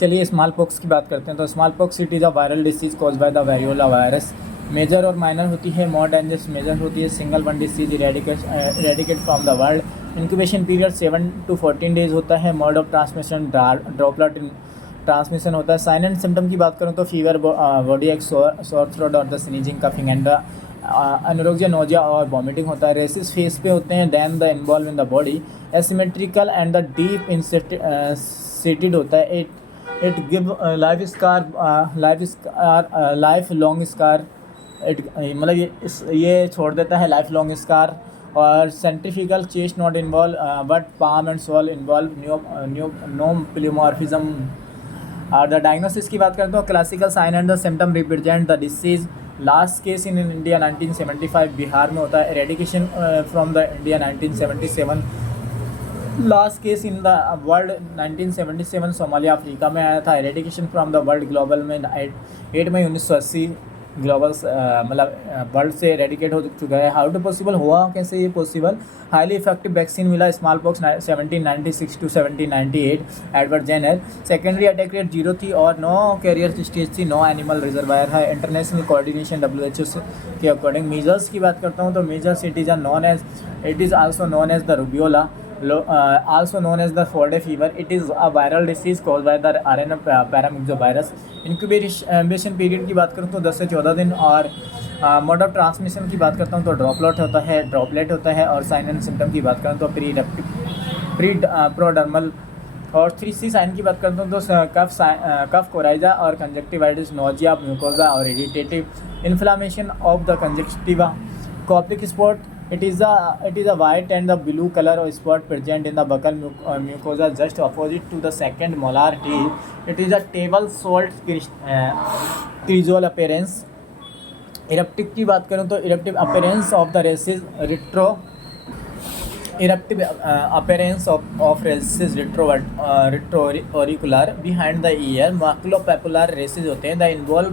चलिए small pox की बात करते हैं। तो smallpox it is a viral disease cause by the variola virus. Major और माइनर होती है, मोर डेंजरस मेजर होती है। Single one disease eradicate from the world. Incubation period 7 to 14 days होता है। Mode of transmission droplet transmission होता है। Sign and symptom की बात करूँ तो फीवर, बॉडी एक, सोर थ्रोट और the sneezing, coughing and anorexia, nausea और वॉमिटिंग होता है। रेसिस फेस पे होते हैं, then the involve in the body, asymmetrical and the deep inseated होता है। It give life long scar. It मतलब ये छोड़ देता है लाइफ लॉन्ग स्कार। और centrifugal chest not involve but palm and sole involve, no pleomorphism. और the diagnosis की बात करते हो, classical sign and the symptom represent the disease. Last case in India 1975 Bihar में होता है। Eradication from the India 1977। Last case in the world 1977 Somalia Africa में आया था। Eradication from the world global में 8 मई 1980 ग्लोबल मतलब वर्ल्ड से एरेडिकेट हो चुका है। हाउ टू पॉसिबल हुआ, कैसे ये पॉसिबल? हाईली इफेक्टिव वैक्सीन मिला smallpox 1796 to 1798 Edward Jenner. Secondary attack rate 0 थी और नो कैरियर स्टेज थी, नो एनिमल रिजर्वायर है। इंटरनेशनल कोऑर्डिनेशन WHO के अकॉर्डिंग। मीजल्स की बात करता हूँ तो measles it is also known as the rubeola, also known as the 4-day fever. It is a viral disease caused by the RNA paramyxovirus. Incubation period की बात करूँ तो 10 से 14 दिन। और मोड ऑफ ट्रांसमिशन की बात करता हूँ तो ड्रॉपलेट होता है। और साइन एंड सिम्टम की बात करूँ तो प्रोडर्मल। और 3C साइन की बात करता हूँ तो कफ कोराइजा और कंजक्टिवाइटिस, नोजिया, म्यूकोजा और irritative inflammation of the conjunctiva. Koplik spot it is a white and the blue color of spot present in the buccal mucosa just opposite to the second molar teeth. It is a table salt cresol appearance. Eruptive की बात करूँ तो eruptive appearance of the races retroauricular behind the ear. Maculopapular races होते हैं। The involve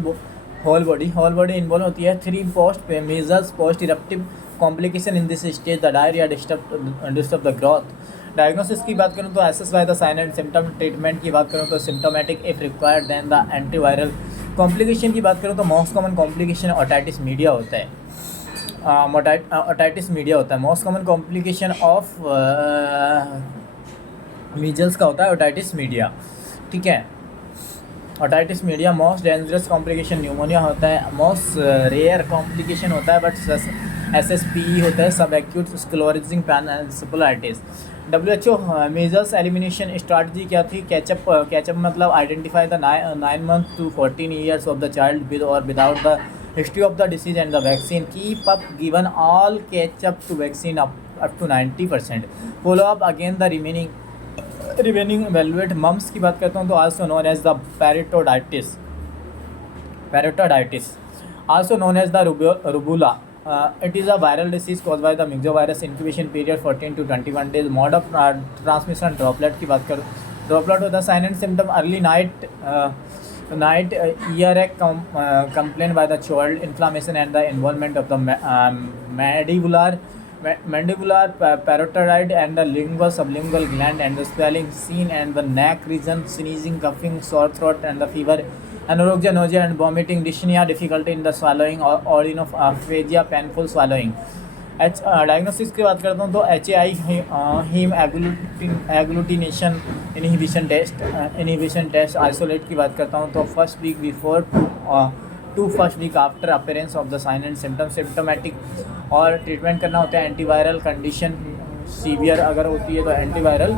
whole body involve होती है। 3 post measles post eruptive complication in this stage, the diarrhoea disturb the growth. Diagnosis की बात करूँ तो assess by the sign and symptom. Treatment की बात करूँ तो symptomatic if required then the antiviral. Complication की बात करूँ तो most common complication otitis media होता है। ओटाइटिस मीडिया होता है most common complication of measles का होता है ओटाइटिस मीडिया, ठीक है। Otitis media most dangerous complication pneumonia होता है। मोस्ट रेयर कॉम्प्लिकेशन होता है बट SSPE होता है, sub acute sclerosis panencephalitis. WHO measles elimination strategy क्या थी? कैचअप मतलब identify the 9 months to 14 years of the child with or without the history of the disease and the vaccine. Keep up given all catch-up to vaccine up to 90%. Follow up again the remaining evaluate. Mumps की बात करता हूँ तो also known as the parotitis also known as the rubula. It is a viral disease cause by the myxovirus. Incubation period 14 to 21 days. Mode of transmission droplet की बात करूँ, droplet होता है। Sign and symptom early night ear complain by the child, inflammation and the involvement of the mandibular parotid and the lingual sublingual gland and the swelling seen and the neck region, sneezing, coughing, sore throat and the fever, anorexia, nausea and vomiting, dyspnea, difficulty in the swallowing or organophagia, painful swallowing. Diagnosis की बात करता हूँ तो HAI haem agglutination inhibition test. Isolate की बात करता हूँ तो first week before to first week after appearance of the sign and symptomatic. और ट्रीटमेंट करना होता है एंटीवायरल। कंडीशन सीवियर अगर होती है तो एंटीवायरल।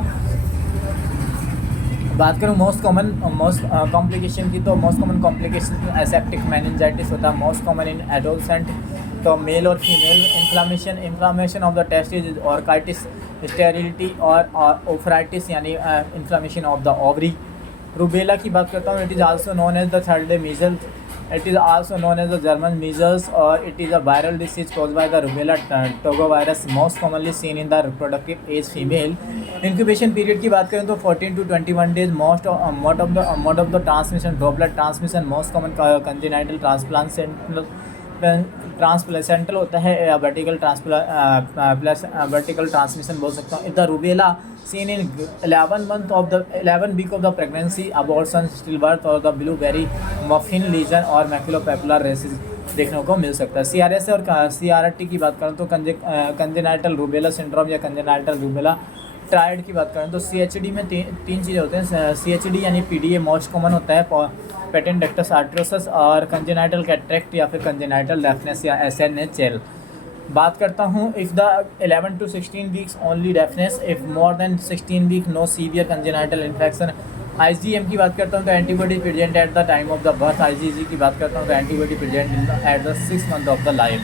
बात करूँ मोस्ट कॉम्प्लिकेशन की तो most common complication aseptic meningitis होता है मोस्ट कॉमन इन एडोलसेंट, तो मेल और female. Inflammation of the testis, orchitis, sterility और ओफ्राइटिस यानी inflammation of the ovary. Rubella की बात करता हूँ, it is also known as the 3rd day measles. It is also known as the German measles or it is a viral disease caused by the rubella togovirus, most commonly seen in the reproductive age female. Incubation period की बात करें तो 14 to 21 days. Mode of the transmission, droplet transmission, most common congenital ट्रांसप्लेसेंटल होता है या vertical transmission बोल सकता हूँ। If the rubella seen in 11 week of the pregnancy, abortion, stillbirth और द ब्लूबेरी मफिन लीजन और मैक्युलोपैपुलर रेसिस देखने को मिल सकता है। CRS और CRT की बात करें तो कंजेनाइटल रूबेला सिंड्रोम या कंजेनाइटल रूबेला ट्रायड की बात करें तो CHD में तीन चीज़ें होते हैं। CHD यानी PDA मोस्ट कॉमन होता है, पेटेंट डक्टस आर्ट्रोसिस और कंजेनाइटल कैटरेक्ट या फिर कंजेनाइटल डेफनेस या SNHL। बात करता हूँ if the 11 to 16 weeks only deafness, if more than 16 week no severe congenital infection. IgM की बात करता हूँ तो antibody present at the time of the birth. IgG की बात करता हूँ तो antibody present at the 6 month of the life.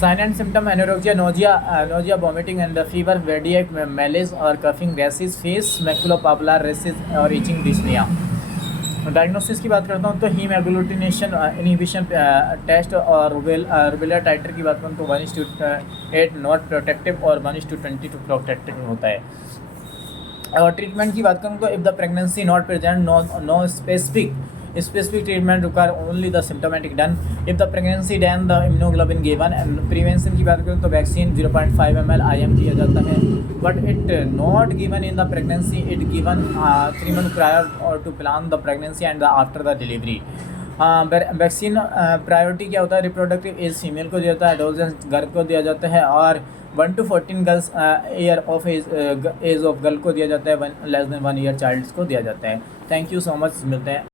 Sign and symptom anorexia, nausea, vomiting and the fever, वेडिएक मेलेज और coughing, rashes, face maculopapular rashes और itching dyspnoea. Diagnosis की बात करता हूँ तो हीम एग्लूटिनेशन इनहिबिशन टेस्ट और रूबेला टाइटर की बात करूँ तो 1:8 नॉट प्रोटेक्टिव और 1:22 प्रोटेक्टिव होता है। और ट्रीटमेंट की बात करूँ तो if the pregnancy not present no specific treatment require only the symptomatic done. If the pregnancy then the immunoglobin given. And prevention की बात करूँ तो वैक्सीन 0.5 ml IM दिया जाता है, but it not given in the pregnancy, it given 3 months prior और to plan the pregnancy and the after the delivery. Vaccine priority क्या होता है, रिप्रोडक्टिव एज फीमेल को दिया जाता है, एडोलसेंस गर्ल को दिया जाता है और 1 to 14 girls year of age of girl को दिया जाता है, लेस देन 1 year चाइल्ड्स को दिया जाता है। थैंक यू सो मच, मिलते हैं।